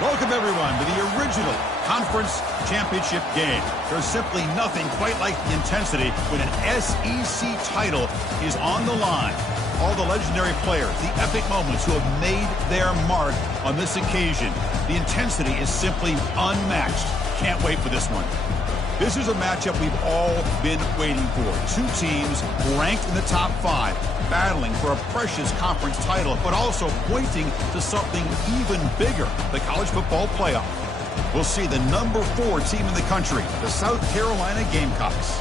Welcome, everyone, to the original conference championship game. There's simply nothing quite like the intensity when an SEC title is on the line. All the legendary players, the epic moments who have made their mark on this occasion. The intensity is simply unmatched. Can't wait for this one. This is a matchup we've all been waiting for. Two teams ranked in the top 5, battling for a precious conference title, but also pointing to something even bigger, the college football playoff. We'll see the number 4 team in the country, the South Carolina Gamecocks,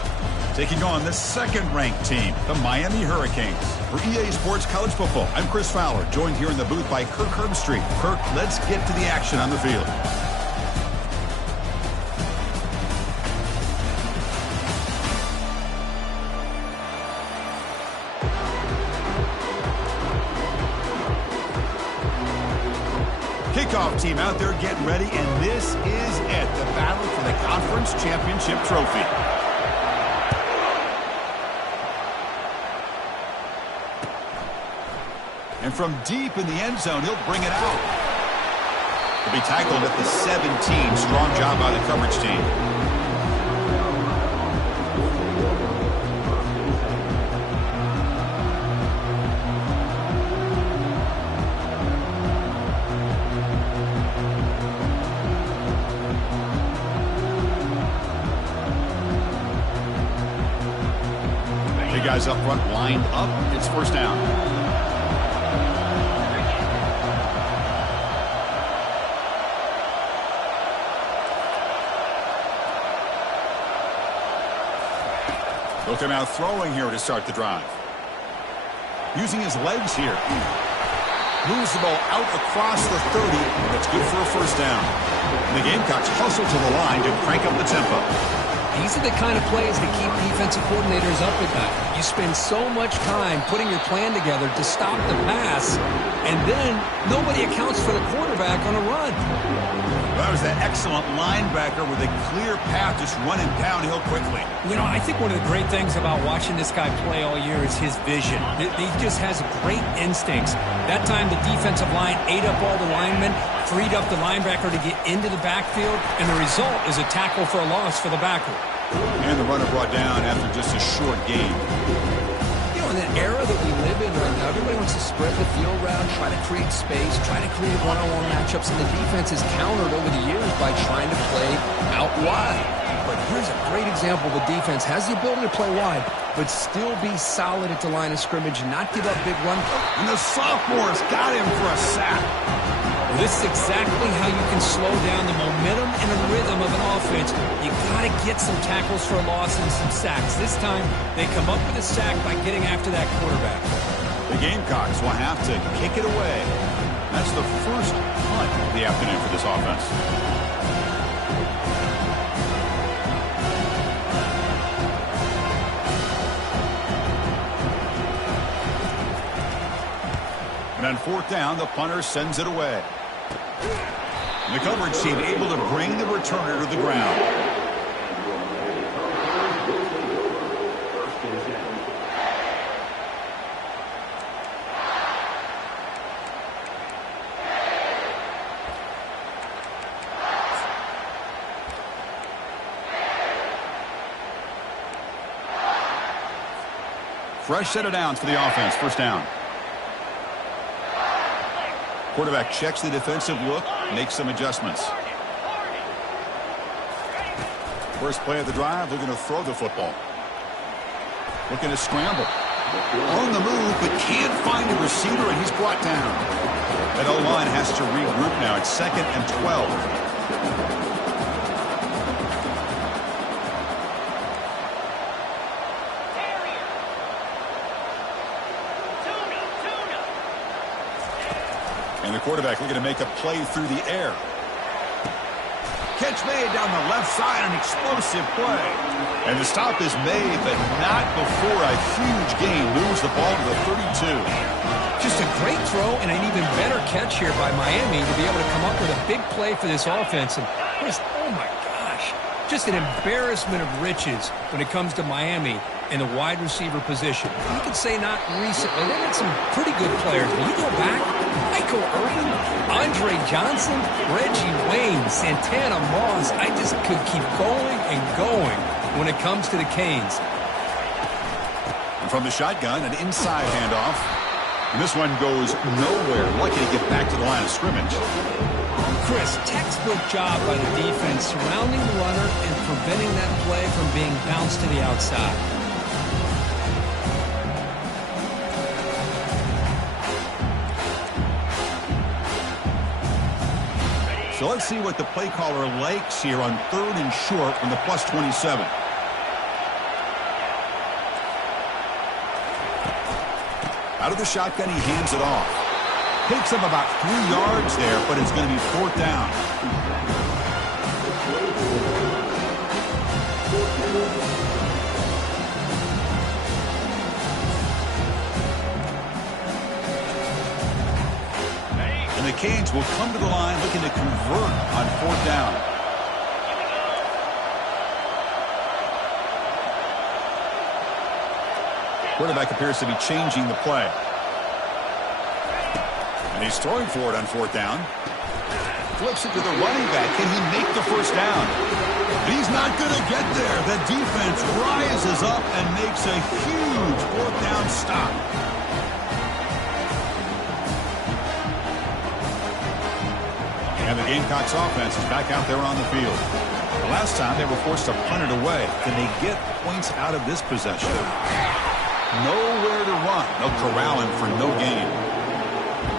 taking on the second-ranked team, the Miami Hurricanes. For EA Sports College Football, I'm Chris Fowler, joined here in the booth by Kirk Herbstreit. Kirk, let's get to the action on the field. Kickoff team out there getting ready, and this is it, the battle for the conference championship trophy. And from deep in the end zone, he'll bring it out. He'll be tackled at the 17. Strong job by the coverage team. Guys up front lined up. It's first down. He'll come out throwing here to start the drive. Using his legs here. Moves the ball out across the 30. That's good for a first down. And the Gamecocks hustle to the line to crank up the tempo. These are the kind of plays that keep defensive coordinators up at night. You spend so much time putting your plan together to stop the pass, and then nobody accounts for the quarterback on a run. That was that excellent linebacker with a clear path, just running downhill quickly. You know, I think one of the great things about watching this guy play all year is his vision. He just has great instincts. That time the defensive line ate up all the linemen, freed up the linebacker to get into the backfield, and the result is a tackle for a loss for the backer. And the runner brought down after just a short gain. You know, in the era that we live in right now, everybody wants to spread the field around, try to create space, try to create one-on-one matchups, and the defense has countered over the years by trying to play out wide. But here's a great example. The defense has the ability to play wide, but still be solid at the line of scrimmage, not give up big run. And the sophomore's got him for a sack. This is exactly how you can slow down the momentum and the rhythm of an offense. You got to get some tackles for a loss and some sacks. This time, they come up with a sack by getting after that quarterback. The Gamecocks will have to kick it away. That's the first punt of the afternoon for this offense. And on fourth down, the punter sends it away. The coverage team able to bring the returner to the ground. Fresh set of downs for the offense. First down. Quarterback checks the defensive look, makes some adjustments. First play of the drive, looking to throw the football. Looking to scramble. On the move, but can't find a receiver, and he's brought down. That O-line has to regroup now. It's 2nd and 12. And the quarterback looking to make a play through the air. Catch made down the left side, an explosive play. And the stop is made, but not before a huge gain moves the ball to the 32. Just a great throw and an even better catch here by Miami to be able to come up with a big play for this offense. And Chris, oh my gosh, just an embarrassment of riches when it comes to Miami. in the wide receiver position. You could say not recently. They had some pretty good players. But you go back, Michael Irvin, Andre Johnson, Reggie Wayne, Santana Moss. I just could keep going and going when it comes to the Canes. And from the shotgun, an inside handoff. And this one goes nowhere. Lucky to get back to the line of scrimmage. Chris, textbook job by the defense surrounding the runner and preventing that play from being bounced to the outside. So let's see what the play caller likes here on 3rd and short from the +27. Out of the shotgun, he hands it off. Picks up about 3 yards there, but it's going to be 4th down. And the Canes will come to the line looking to convert on 4th down. Quarterback appears to be changing the play. And he's throwing for it on 4th down. Flips it to the running back. Can he make the first down? He's not going to get there. The defense rises up and makes a huge 4th down stop. And the Gamecocks offense is back out there on the field. The last time they were forced to punt it away. Can they get points out of this possession? Nowhere to run. No corralling for no gain.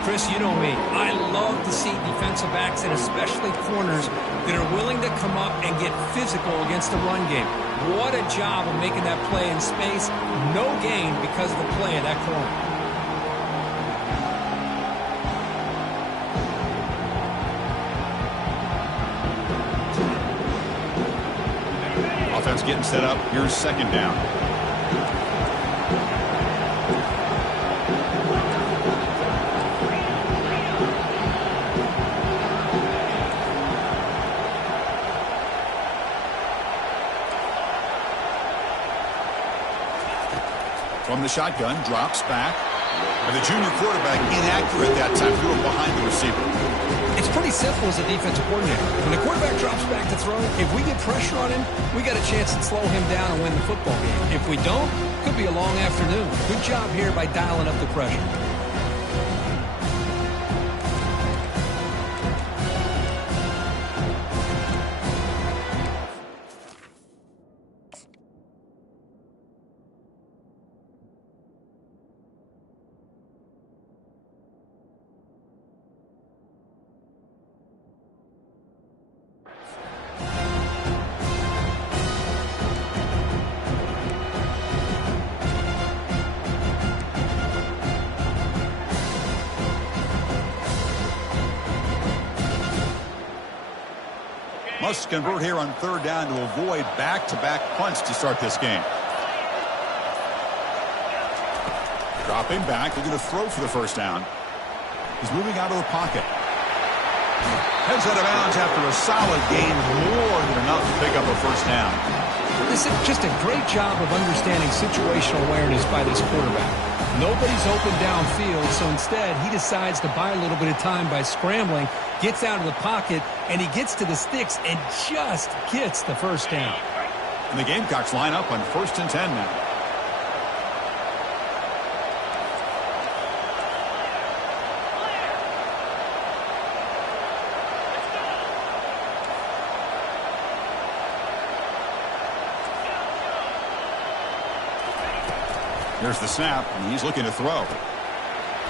Chris, you know me. I love to see defensive backs and especially corners that are willing to come up and get physical against the run game. What a job of making that play in space. No gain because of the play of that corner. Offense getting set up. Here's 2nd down. From the shotgun, drops back. And the junior quarterback inaccurate that time, threw it behind the receiver. It's pretty simple as a defensive coordinator. When the quarterback drops back to throw, if we get pressure on him, we got a chance to slow him down and win the football game. If we don't, could be a long afternoon. Good job here by dialing up the pressure. Must convert here on 3rd down to avoid back-to-back punts to start this game. Dropping back, looking to throw for the first down. He's moving out of the pocket. Heads out of bounds after a solid gain, more than enough to pick up a first down. This is just a great job of understanding situational awareness by this quarterback. Nobody's open downfield, so instead he decides to buy a little bit of time by scrambling, gets out of the pocket, and he gets to the sticks and just gets the first down. And the Gamecocks line up on 1st and 10 now. There's the snap, and he's looking to throw.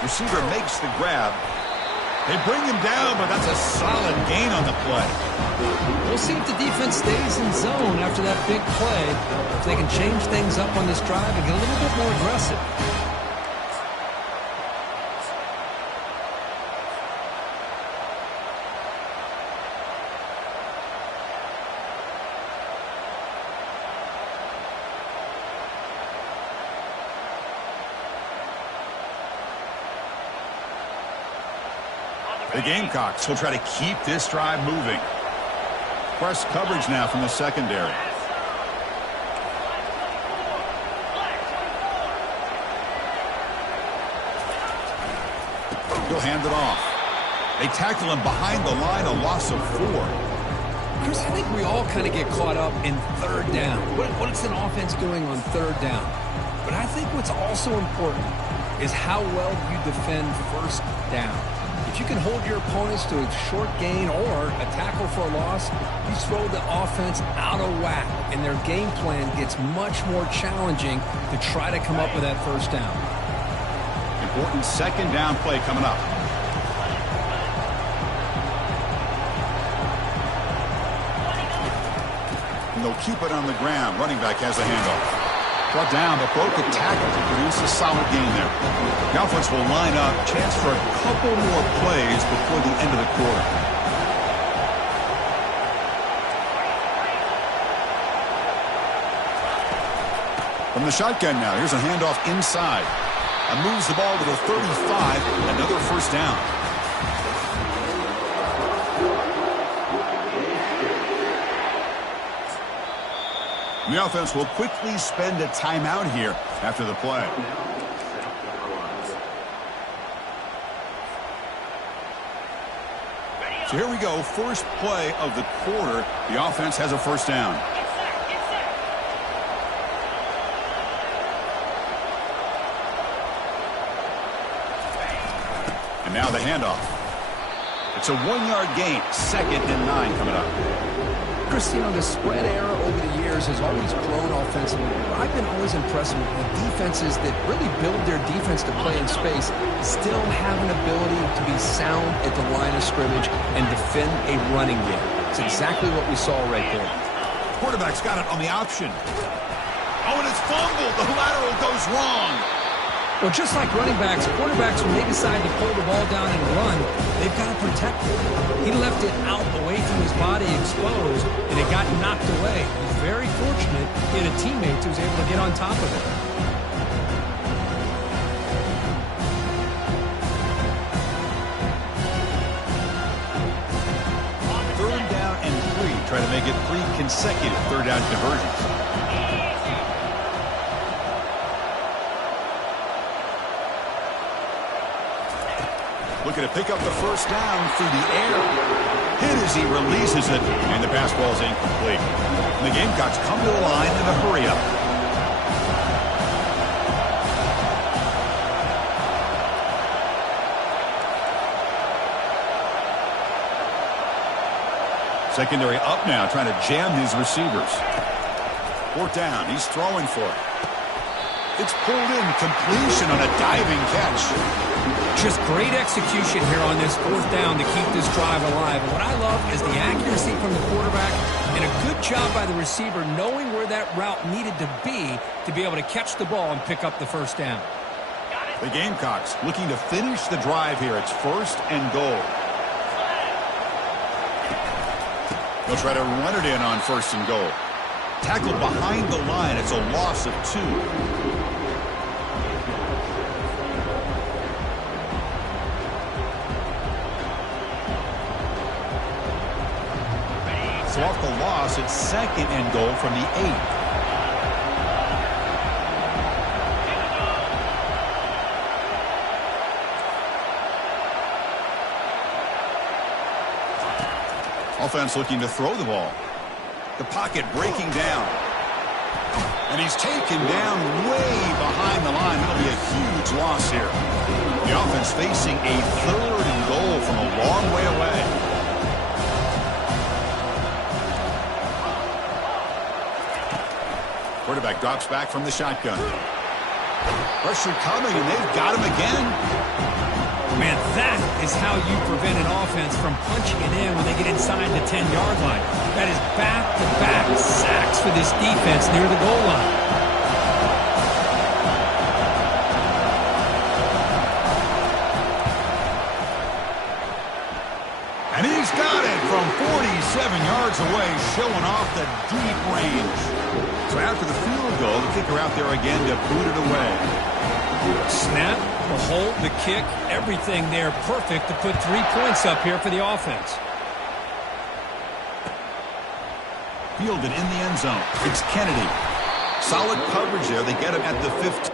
Receiver makes the grab. They bring him down, but that's a solid gain on the play. We'll see if the defense stays in zone after that big play. If they can change things up on this drive and get a little bit more aggressive. The Gamecocks will try to keep this drive moving. Press coverage now from the secondary. He'll hand it off. They tackle him behind the line, a loss of 4. Chris, I think we all kind of get caught up in third down. What is an offense doing on third down? But I think what's also important is how well you defend first down. If you can hold your opponents to a short gain or a tackle for a loss, you throw the offense out of whack, and their game plan gets much more challenging to try to come up with that first down. Important second down play coming up. And they'll keep it on the ground. Running back has the handoff. Brought down, but broke a tackle to produce a solid gain there. The offense will line up. Chance for a couple more plays before the end of the quarter. From the shotgun now, here's a handoff inside. And moves the ball to the 35. Another first down. The offense will quickly spend a timeout here after the play. So here we go. First play of the quarter. The offense has a first down. And now the handoff. It's a 1-yard gain. 2nd and 9 coming up. Chris, the spread era over the years has always grown offensively. I've been always impressed with defenses that really build their defense to play in space, still have an ability to be sound at the line of scrimmage and defend a running game. It's exactly what we saw right there. Quarterback's got it on the option. Oh, and it's fumbled. The lateral goes wrong. Well, just like running backs, quarterbacks, when they decide to pull the ball down and run, they've got to protect it. He left it out away from his body exposed, and it got knocked away. He's very fortunate he had a teammate who was able to get on top of it. Third down and 3. Try to make it 3 consecutive third down conversions. Looking to pick up the first down through the air. Hit as he releases it, and the pass ball is incomplete. And the Gamecocks come to the line in a hurry-up. Secondary up now, trying to jam his receivers. 4th down, he's throwing for it. It's pulled in, completion on a diving catch. Just great execution here on this 4th down to keep this drive alive. And what I love is the accuracy from the quarterback and a good job by the receiver knowing where that route needed to be able to catch the ball and pick up the first down. The Gamecocks looking to finish the drive here. It's 1st and goal. They'll try to run it in on 1st and goal. Tackled behind the line. It's a loss of 2. So off the loss, it's 2nd and goal from the 8. Offense looking to throw the ball. The pocket breaking down. And he's taken down way behind the line. That'll be a huge loss here. The offense facing a 3rd and goal from a long way away. Quarterback drops back from the shotgun. Pressure coming, and they've got him again. Man, that is how you prevent an offense from punching it in when they get inside the 10-yard line. That is back-to-back sacks for this defense near the goal line. And he's got it from 47 yards away, showing off the deep range. So after the field goal, the kicker out there again to boot it away. Snap, the hold, the kick, everything there perfect to put 3 points up here for the offense. Fielded in the end zone. It's Kennedy. Solid coverage there. They get him at the 15.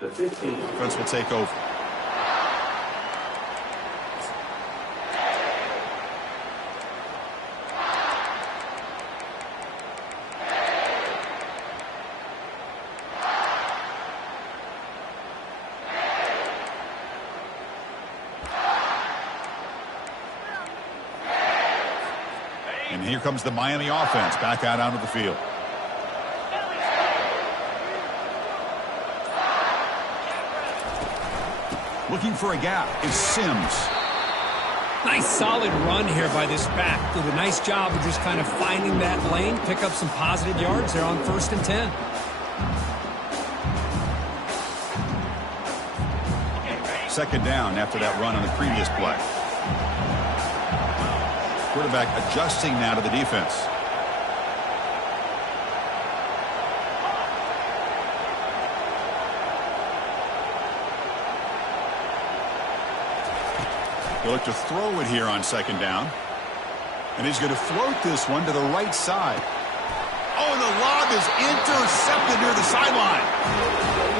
The 15. Defense will take over. And here comes the Miami offense back out onto the field. Looking for a gap is Sims. Nice solid run here by this back. Did a nice job of just kind of finding that lane, pick up some positive yards there on 1st and 10. Second down after that run on the previous play. Quarterback adjusting now to the defense. He'll look to throw it here on 2nd down. And he's going to float this one to the right side. Oh, and the lob is intercepted near the sideline.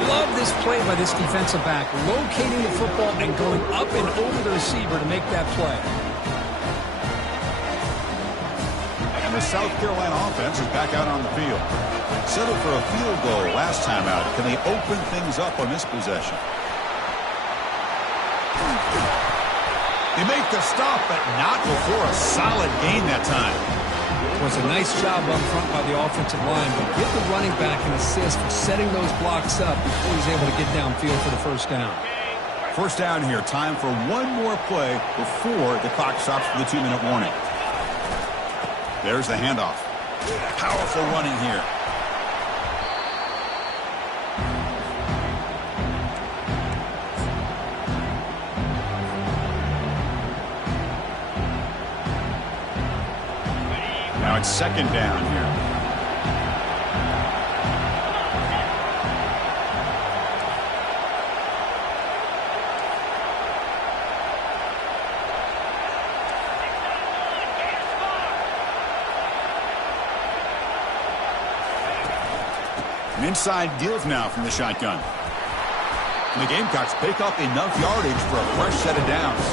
Love this play by this defensive back, locating the football and going up and over the receiver to make that play. And the South Carolina offense is back out on the field. Settled for a field goal last time out. Can they open things up on this possession? They make the stop, but not before a solid gain that time. It was a nice job up front by the offensive line, but give the running back an assist for setting those blocks up before he's able to get downfield for the 1st down. 1st down here. Time for one more play before the clock stops for the 2-minute warning. There's the handoff. Powerful running here. Now it's 2nd down here. An inside deals now from the shotgun. And the Gamecocks pick up enough yardage for a fresh set of downs.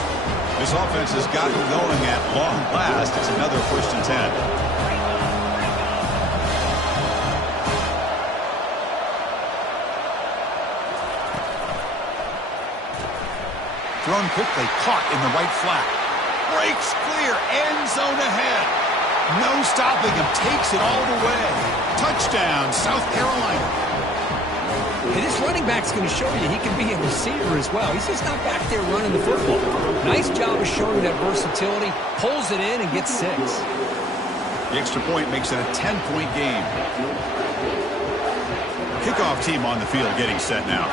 This offense has gotten going at long last. It's another 1st and 10. Thrown quickly, caught in the right flat. Breaks clear, end zone ahead. No stopping him, takes it all the way. Touchdown, South Carolina. And this running back's going to show you he can be a receiver as well. He's just not back there running the football. Nice job of showing that versatility. Pulls it in and gets 6. The extra point makes it a 10-point game. Kickoff team on the field getting set now.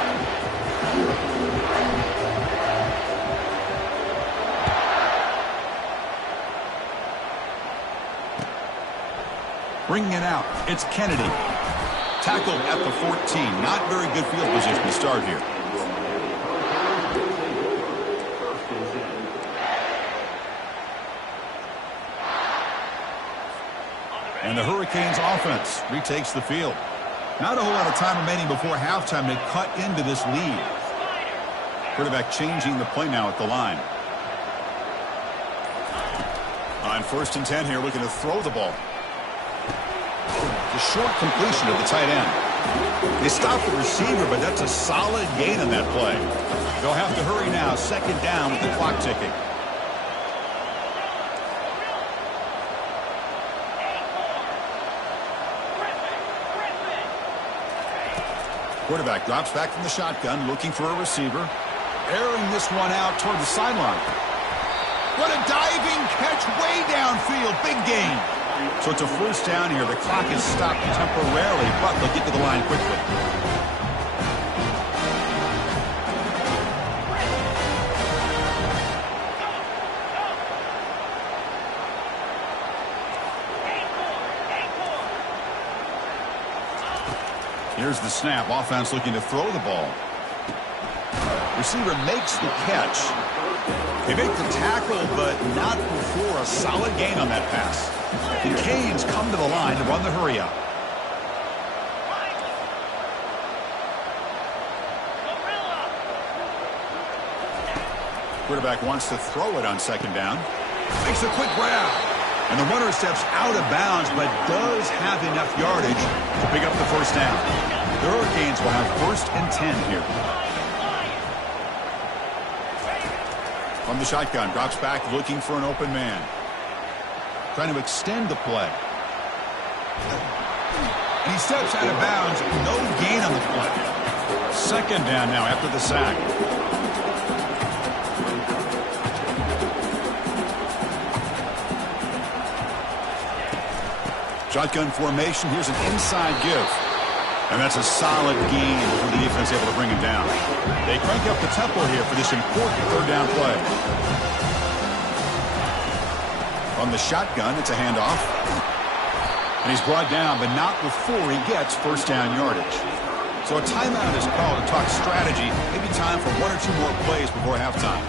Bringing it out, it's Kennedy. Tackled at the 14. Not very good field position to start here. And the Hurricanes offense retakes the field. Not a whole lot of time remaining before halftime to cut into this lead. Quarterback changing the play now at the line. On 1st and 10 here, looking to throw the ball. The short completion of the tight end. They stop the receiver, but that's a solid gain on that play. They'll have to hurry now. 2nd down with the clock ticking. Quarterback drops back from the shotgun, looking for a receiver. Airing this one out toward the sideline. What a diving catch way downfield. Big gain. So it's a 1st down here. The clock is stopped temporarily, but they'll get to the line quickly. Here's the snap. Offense looking to throw the ball. Receiver makes the catch. They make the tackle, but not before a solid gain on that pass. The Canes come to the line to run the hurry up. Quarterback wants to throw it on second down. Makes a quick grab. And the runner steps out of bounds, but does have enough yardage to pick up the first down. The Hurricanes will have 1st and 10 here. From the shotgun, drops back looking for an open man. Trying to extend the play. And he steps out of bounds. No gain on the play. Second down now after the sack. Shotgun formation. Here's an inside give. And that's a solid gain for the defense able to bring him down. They crank up the tempo here for this important 3rd down play. On the shotgun, it's a handoff. And he's brought down, but not before he gets 1st down yardage. So a timeout is called to talk strategy. Maybe time for 1 or 2 more plays before halftime.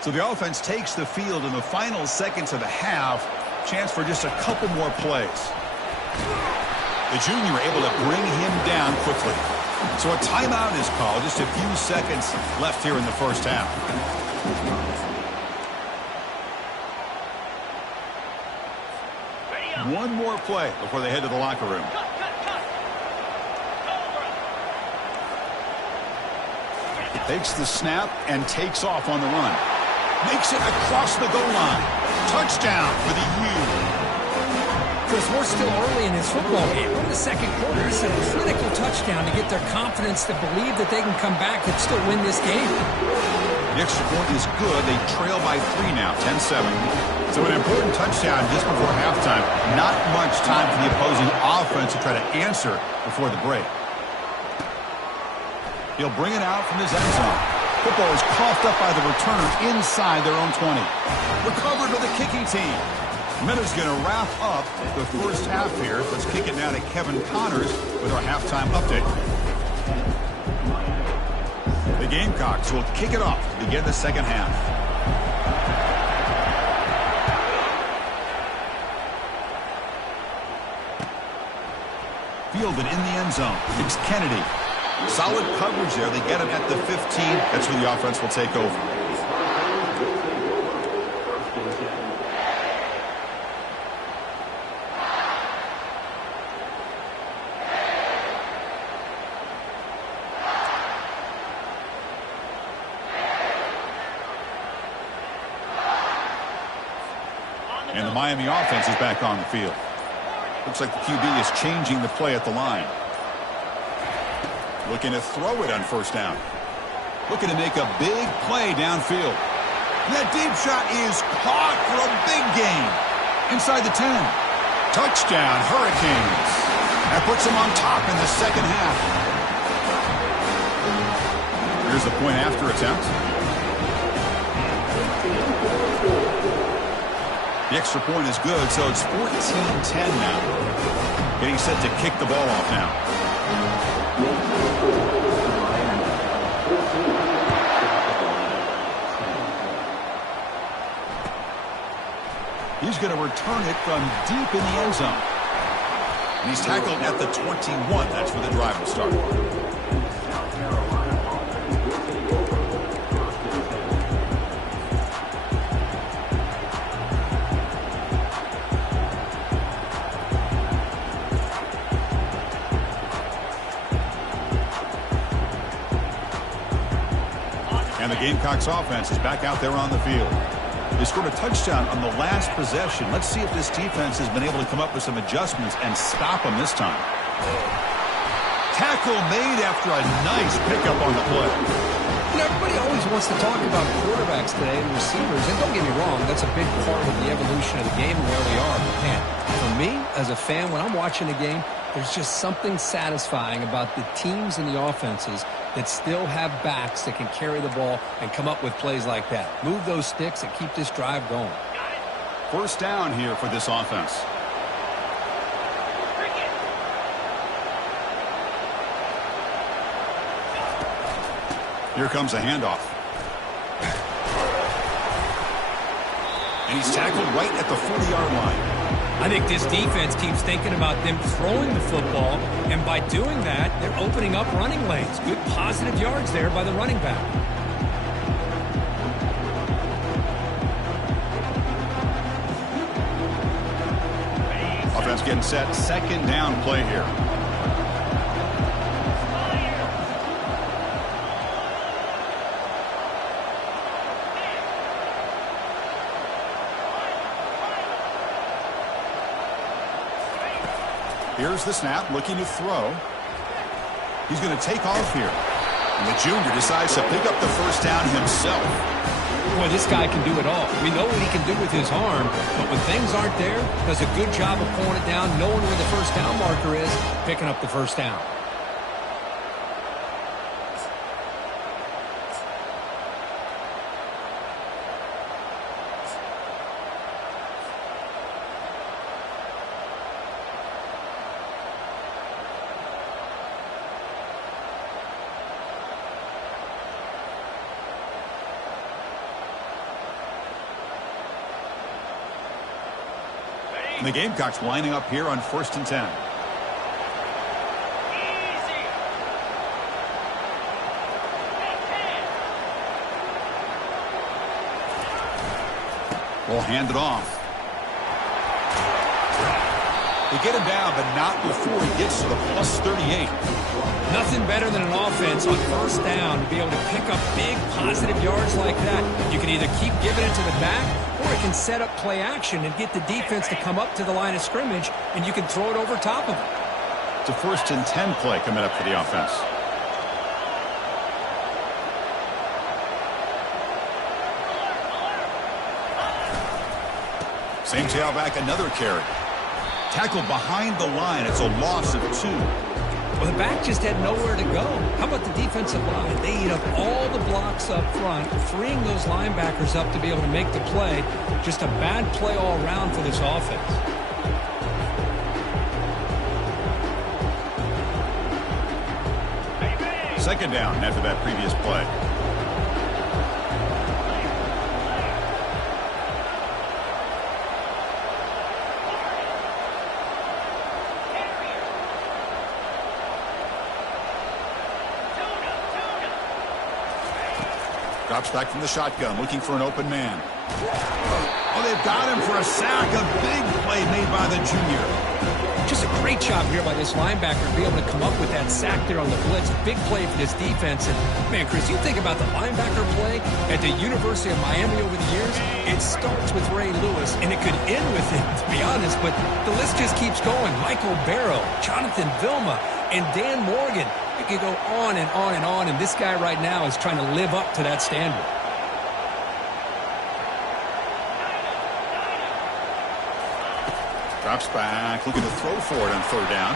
So the offense takes the field in the final seconds of the half. Chance for just a couple more plays. The junior able to bring him down quickly. So a timeout is called. Just a few seconds left here in the first half. One more play before they head to the locker room. Takes the snap and takes off on the run. Makes it across the goal line. Touchdown for the U. Chris, we're still early in this football game. We're in the second quarter. It's a critical touchdown to get their confidence to believe that they can come back and still win this game. The extra point is good. They trail by 3 now, 10-7. So an important touchdown just before halftime. Not much time for the opposing offense to try to answer before the break. He'll bring it out from his end zone. Football is coughed up by the returner inside their own 20. Recovered by the kicking team. Minuta's going to wrap up the first half here. Let's kick it now to Kevin Connors with our halftime update. The Gamecocks will kick it off to begin the second half. Fielded in the end zone. It's Kennedy. Solid coverage there. They get him at the 15. That's where the offense will take over. And the Miami offense is back on the field. Looks like the QB is changing the play at the line. Looking to throw it on first down. Looking to make a big play downfield. And that deep shot is caught for a big gain. Inside the 10. Touchdown, Hurricanes. That puts them on top in the second half. Here's the point after attempt. The extra point is good, so it's 14-10 now. Getting set to kick the ball off now. He's going to return it from deep in the end zone. And he's tackled at the 21. That's where the drive will start. And the Gamecocks offense is back out there on the field. They scored a touchdown on the last possession. Let's see if this defense has been able to come up with some adjustments and stop them this time. Tackle made after a nice pickup on the play. You know, everybody always wants to talk about quarterbacks today and receivers. And don't get me wrong, that's a big part of the evolution of the game and where we are. But man, for me, as a fan, when I'm watching the game, there's just something satisfying about the teams and the offenses that still have backs that can carry the ball and come up with plays like that. Move those sticks and keep this drive going. First down here for this offense. Here comes a handoff. And he's tackled right at the 40-yard line. I think this defense keeps thinking about them throwing the football, and by doing that, they're opening up running lanes. Good positive yards there by the running back. Offense getting set. Second down play here. Here's the snap, looking to throw. He's going to take off here. And the junior decides to pick up the first down himself. Boy, this guy can do it all. We know what he can do with his arm, but when things aren't there, does a good job of pulling it down, knowing where the first down marker is, picking up the first down. And the Gamecocks lining up here on 1st and 10. We'll hand it off. They get him down, but not before he gets to the plus 38. Nothing better than an offense on first down to be able to pick up big positive yards like that. You can either keep giving it to the back, or it can set up play action and get the defense to come up to the line of scrimmage, and you can throw it over top of it. It's a 1st and 10 play coming up for the offense. Same tailback, another carry. Tackled behind the line. It's a loss of 2. Well, the back just had nowhere to go. How about the defensive line? They eat up all the blocks up front, freeing those linebackers up to be able to make the play. Just a bad play all around for this offense. Second down after that previous play. Drops back from the shotgun, looking for an open man. Oh, they've got him for a sack. A big play made by the junior. Just a great job here by this linebacker to be able to come up with that sack there on the blitz. Big play for this defense. And, man, Chris, you think about the linebacker play at the University of Miami over the years, it starts with Ray Lewis, and it could end with him, to be honest. But the list just keeps going. Michael Barrow, Jonathan Vilma, and Dan Morgan. It could go on and on and on, and this guy right now is trying to live up to that standard. Drops back, looking to throw for it on third down.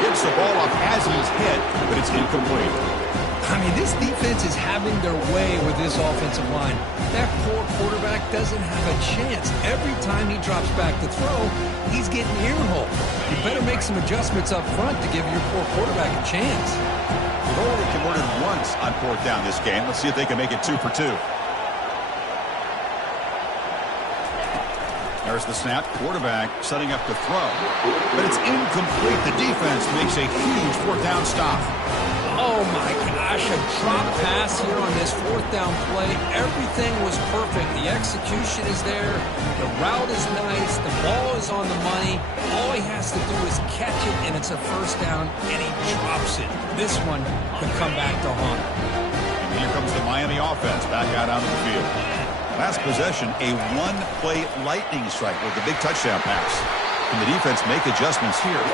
Gets the ball up as he's hit, but it's incomplete. I mean, this defense is having their way with this offensive line. That poor quarterback doesn't have a chance. Every time he drops back to throw, he's getting earholed. You better make some adjustments up front to give your poor quarterback a chance. They've only converted once on 4th down this game. Let's see if they can make it 2 for 2. There's the snap. Quarterback setting up to throw. But it's incomplete. The defense makes a huge 4th down stop. Oh, my gosh. A drop pass here on this 4th down play. Everything was perfect. The execution is there. The route is nice. The ball is on the money. All he has to do is catch it, and it's a first down, and he drops it. This one could come back to haunt him. And here comes the Miami offense back out onto the field. Last possession, a one-play lightning strike with a big touchdown pass. Can the defense make adjustments here?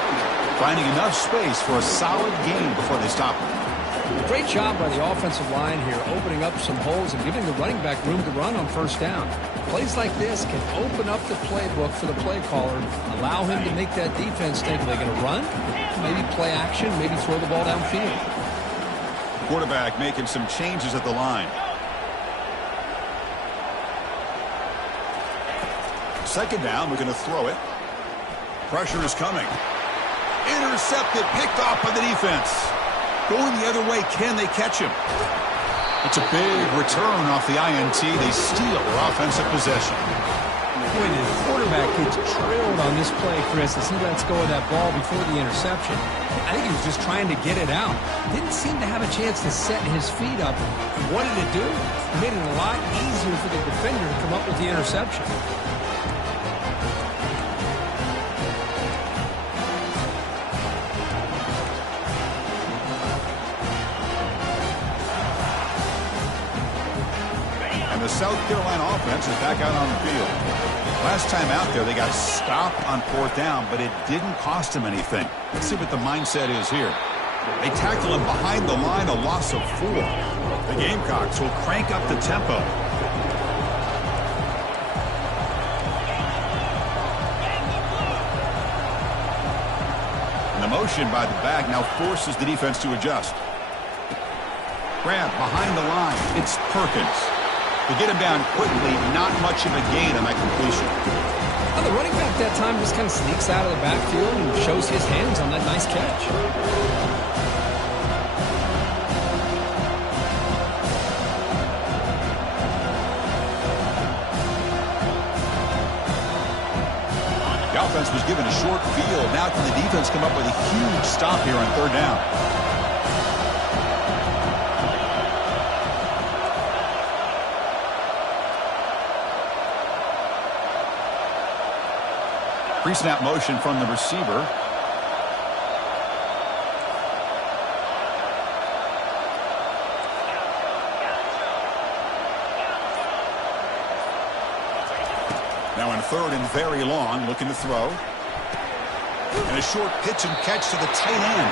Finding enough space for a solid gain before they stop it. Great job by the offensive line here, opening up some holes and giving the running back room to run on first down. Plays like this can open up the playbook for the play caller, allow him to make that defense think, are they going to run? Maybe play action, maybe throw the ball downfield. Quarterback making some changes at the line. Second down, we're going to throw it. Pressure is coming. Intercepted, picked off by the defense. Going the other way, can they catch him? It's a big return off the INT. They steal their offensive possession. When the quarterback gets trailed on this play, Chris, as he lets go of that ball before the interception, I think he was just trying to get it out. Didn't seem to have a chance to set his feet up. What did it do? It made it a lot easier for the defender to come up with the interception. The South Carolina offense is back out on the field. Last time out there, they got stopped on 4th down, but it didn't cost them anything. Let's see what the mindset is here. They tackle him behind the line, a loss of 4. The Gamecocks will crank up the tempo. And the motion by the back now forces the defense to adjust. Grab behind the line. It's Perkins. To get him down quickly, not much of a gain on that completion. Well, the running back that time just kind of sneaks out of the backfield and shows his hands on that nice catch. The offense was given a short field. Now can the defense come up with a huge stop here on 3rd down? Pre-snap motion from the receiver. Now in 3rd and very long, looking to throw. And a short pitch and catch to the tight end.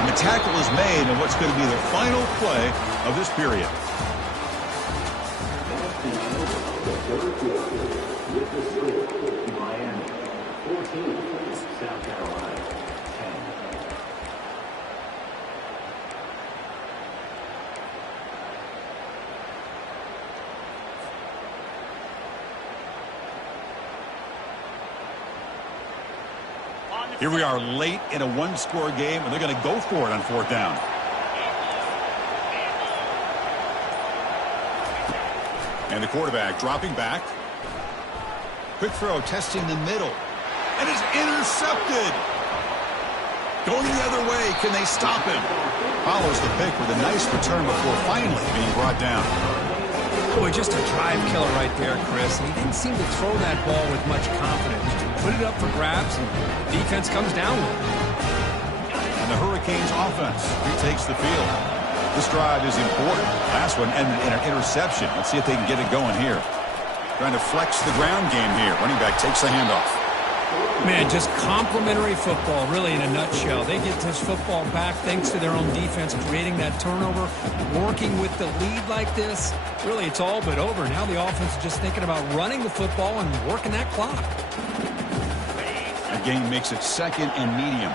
And the tackle is made in what's going to be the final play of this period. South Carolina, 10. Here we are late in a 1-score game, and they're going to go for it on 4th down. And the quarterback dropping back. Quick throw, testing the middle. And it's intercepted. Going the other way. Can they stop him? Follows the pick with a nice return before finally being brought down. Boy, just a drive killer right there, Chris. He didn't seem to throw that ball with much confidence. Put it up for grabs, and defense comes down with it. And the Hurricanes offense retakes the field. This drive is important. Last one ended in an interception. Let's see if they can get it going here. Trying to flex the ground game here. Running back takes the handoff. Man, just complimentary football, really, in a nutshell. They get this football back thanks to their own defense, creating that turnover, working with the lead like this. Really, it's all but over. Now the offense is just thinking about running the football and working that clock. That gain makes it 2nd and medium.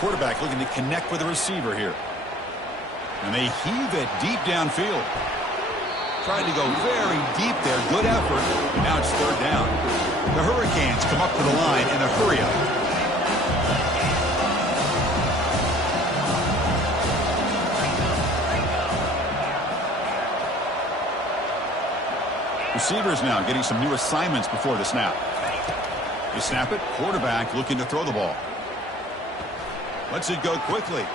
Quarterback looking to connect with the receiver here. And they heave it deep downfield. Trying to go very deep there. Good effort. And now it's 3rd down. The Hurricanes come up to the line in a hurry up. Receivers now getting some new assignments before the snap. They snap it. Quarterback looking to throw the ball. Lets it go quickly.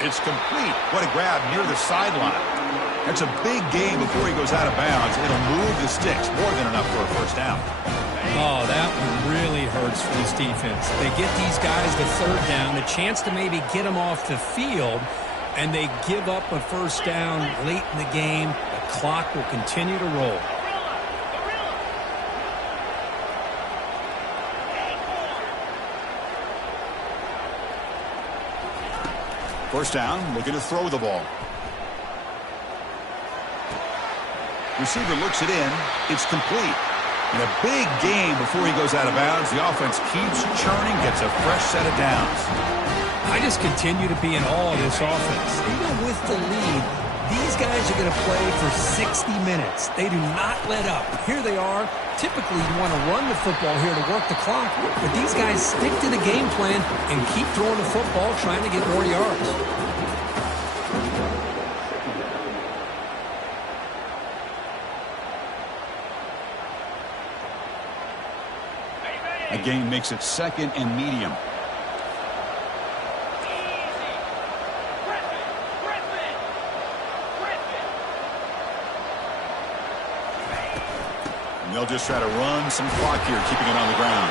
It's complete. What a grab near the sideline. That's a big gain before he goes out of bounds. It'll move the sticks. More than enough for a 1st down. Oh, that one really hurts for this defense. They get these guys the 3rd down, a chance to maybe get them off the field, and they give up a 1st down late in the game. The clock will continue to roll. First down, looking to throw the ball. Receiver looks it in. It's complete. And a big gain before he goes out of bounds. The offense keeps churning, gets a fresh set of downs. I just continue to be in awe of this offense. Even with the lead, These guys are going to play for 60 minutes. They do not let up. Here they are. Typically, you want to run the football here to work the clock, but these guys stick to the game plan and keep throwing the football, trying to get more yards. A gain makes it second and medium. They'll just try to run some clock here, keeping it on the ground.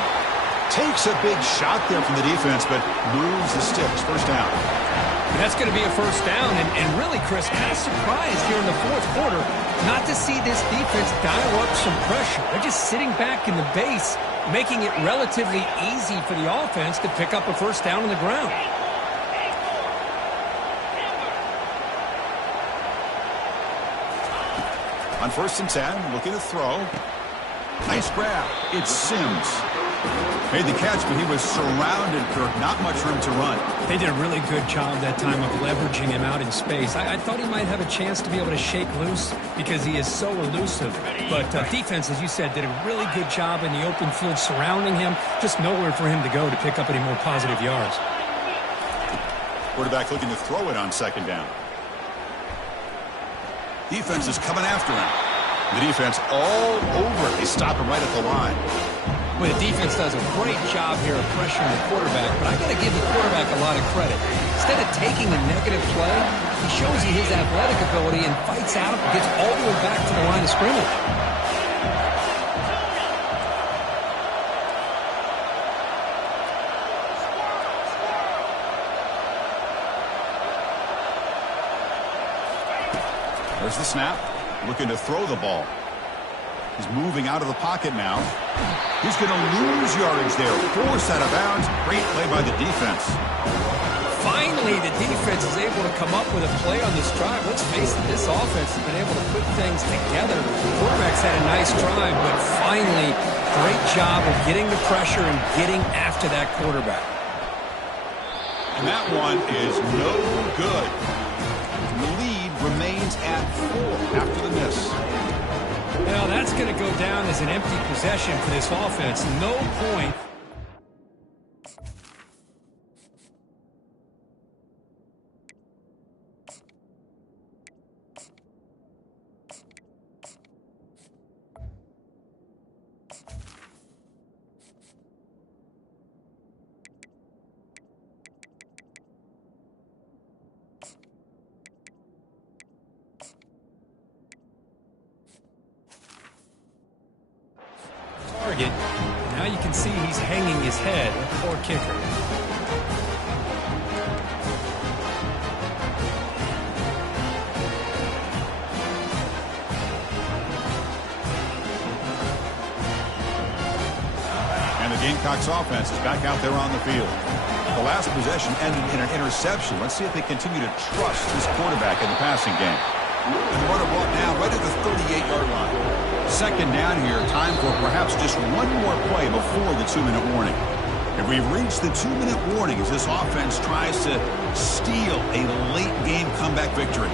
Takes a big shot there from the defense, but moves the sticks. First down. And that's going to be a first down. And really, Chris, kind of surprised here in the fourth quarter not to see this defense dial up some pressure. They're just sitting back in the base, making it relatively easy for the offense to pick up a first down on the ground. On 1st and 10, looking to throw. Nice grab. It's Sims. Made the catch, but he was surrounded, Kirk. Not much room to run. They did a really good job that time of leveraging him out in space. I thought he might have a chance to be able to shake loose because he is so elusive. But defense, as you said, did a really good job in the open field surrounding him. Just nowhere for him to go to pick up any more positive yards. Quarterback looking to throw it on 2nd down. Defense is coming after him. The defense all over. They stop him right at the line. Well, the defense does a great job here of pressuring the quarterback, but I got to give the quarterback a lot of credit. Instead of taking a negative play, he shows you his athletic ability and fights out and gets all the way back to the line of scrimmage. There's the snap. Looking to throw the ball. He's moving out of the pocket now. He's going to lose yardage there. Forced out of bounds. Great play by the defense. Finally, the defense is able to come up with a play on this drive. Let's face it, this offense has been able to put things together. The quarterback's had a nice drive, but finally, great job of getting the pressure and getting after that quarterback. And that one is no good. The lead remains at 4 after the miss. Well, that's going to go down as an empty possession for this offense. No point. Target. Now you can see he's hanging his head. Poor kicker. And the Gamecocks offense is back out there on the field. The last possession ended in an interception. Let's see if they continue to trust this quarterback in the passing game. And the runner brought down right at the 38-yard line. 2nd down here, time for perhaps just one more play before the 2-minute warning. And we've reached the 2-minute warning as this offense tries to steal a late-game comeback victory.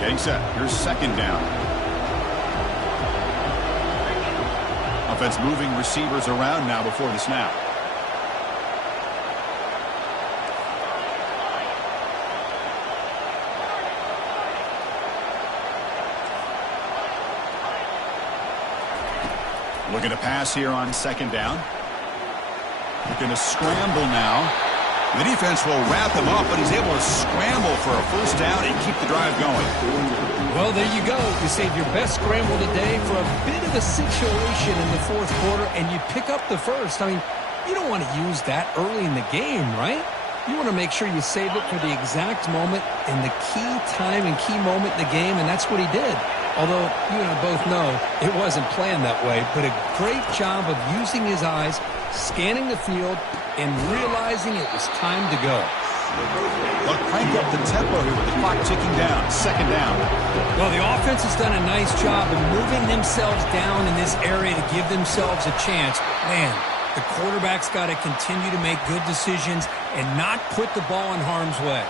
Getting set. Here's 2nd down. Offense moving receivers around now before the snap. Looking to pass here on 2nd down. Looking to scramble now. The defense will wrap him up, but he's able to scramble for a first down and keep the drive going. Well, there you go. You save your best scramble today for a bit of a situation in the fourth quarter, and you pick up the first. I mean, you don't want to use that early in the game, right? You want to make sure you save it for the exact moment and the key time and key moment in the game, and that's what he did. Although, you and I both know it wasn't planned that way, but a great job of using his eyes, scanning the field, and realizing it was time to go. They'll crank up the tempo here with the clock ticking down. 2nd down. Well, the offense has done a nice job of moving themselves down in this area to give themselves a chance. Man, The quarterback's got to continue to make good decisions and not put the ball in harm's way.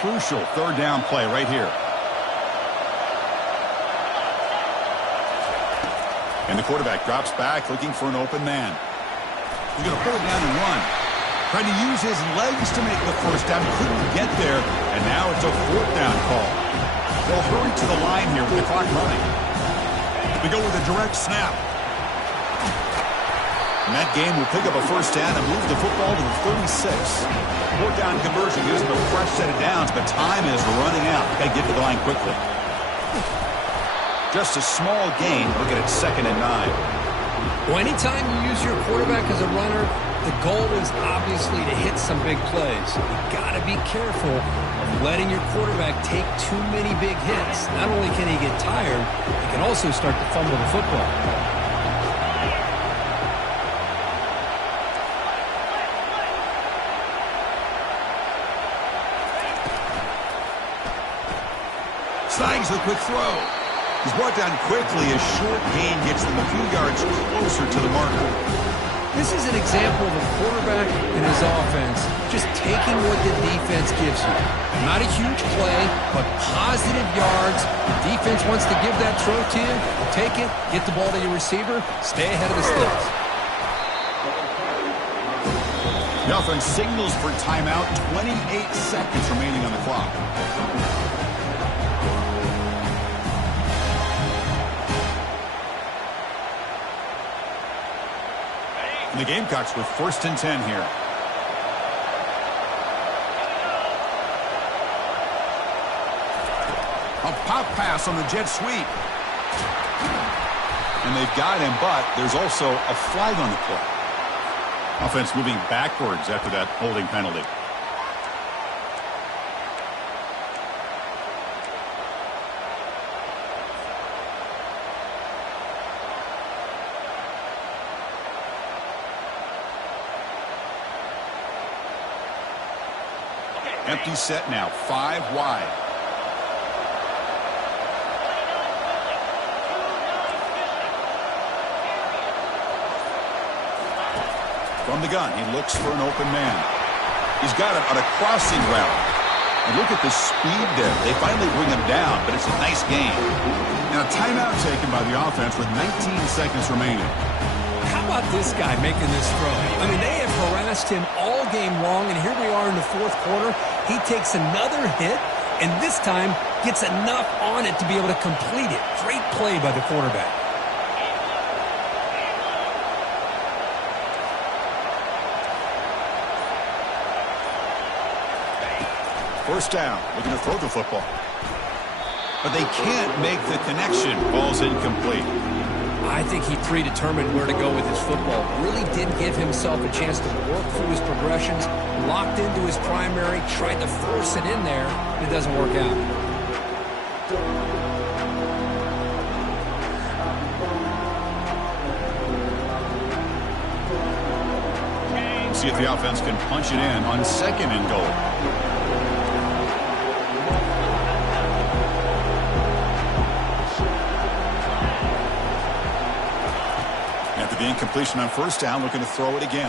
Crucial third down play right here. And the quarterback drops back looking for an open man. He's going to pull it down and run. Trying to use his legs to make the first down. Couldn't get there. And now it's a fourth down call. They'll hurry to the line here with the clock running. They go with a direct snap. And that game will pick up a first down and move the football to the 36. Fourth down conversion gives them a fresh set of downs, but time is running out. Got to get to the line quickly. Just a small gain. Looking at 2nd and 9. Well, anytime you use your quarterback as a runner, the goal is obviously to hit some big plays. You got to be careful of letting your quarterback take too many big hits. Not only can he get tired, he can also start to fumble the football. Slangs the quick throw. He's brought down quickly. A short gain gets them a few yards closer to the marker. This is an example of a quarterback and his offense just taking what the defense gives you. Not a huge play, but positive yards. The defense wants to give that throw to you. Take it, get the ball to your receiver, stay ahead of the sticks. The offense signals for timeout. 28 seconds remaining on the clock. The Gamecocks with 1st and 10 here. A pop pass on the jet sweep. And they've got him, but there's also a flag on the play. Offense moving backwards after that holding penalty. Empty set now, 5 wide. From the gun, he looks for an open man. He's got him on a crossing route. And look at the speed there. They finally bring him down, but it's a nice gain. And a timeout taken by the offense with 19 seconds remaining. How about this guy making this throw? I mean, they have harassed him all game long, and here we are in the 4th quarter. He takes another hit, and this time gets enough on it to be able to complete it. Great play by the quarterback. First down, looking to throw the football. But they can't make the connection. Ball's incomplete. I think he predetermined where to go with his football. Really did give himself a chance to work through his progressions, locked into his primary, tried to force it in there, but it doesn't work out. See if the offense can punch it in on 2nd and goal. The incompletion on 1st down, looking to throw it again.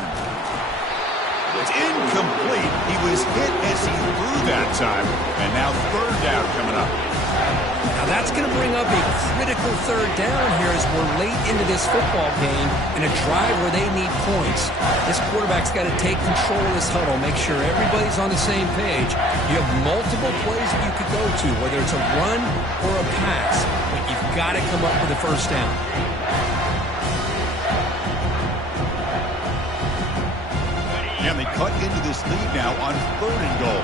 It's incomplete. He was hit as he threw that time. And now 3rd down coming up. Now that's going to bring up a critical 3rd down here as we're late into this football game in a drive where they need points. This quarterback's got to take control of this huddle, make sure everybody's on the same page. You have multiple plays that you could go to, whether it's a run or a pass, but you've got to come up with a 1st down. And they cut into this lead now on 3rd and goal.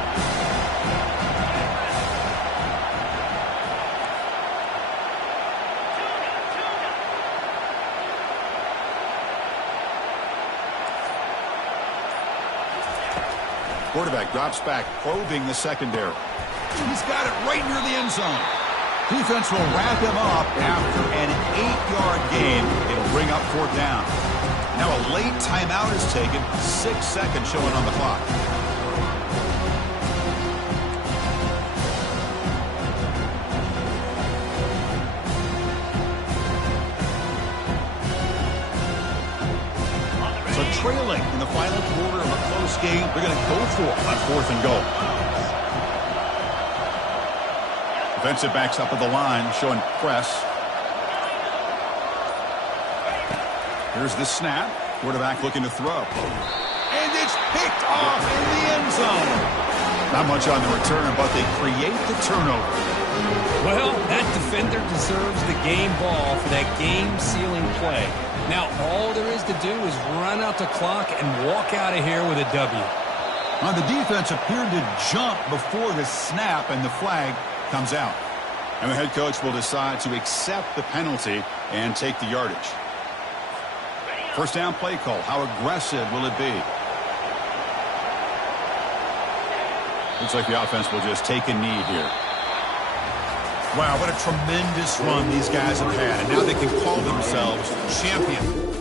Quarterback drops back, probing the secondary. He's got it right near the end zone. Defense will wrap him up after an 8-yard gain. It'll bring up 4th down. Now a late timeout is taken. 6 seconds showing on the clock. So trailing in the final quarter of a close game, they're going to go for it on 4th and goal. Defensive backs up at the line, showing press. Here's the snap. Quarterback looking to throw. And it's picked off in the end zone. Not much on the return, but they create the turnover. Well, that defender deserves the game ball for that game-sealing play. Now, all there is to do is run out the clock and walk out of here with a W. The defense appeared to jump before the snap, and the flag comes out. And the head coach will decide to accept the penalty and take the yardage. First down play call. How aggressive will it be? Looks like the offense will just take a knee here. Wow, what a tremendous run these guys have had. And now they can call themselves champion.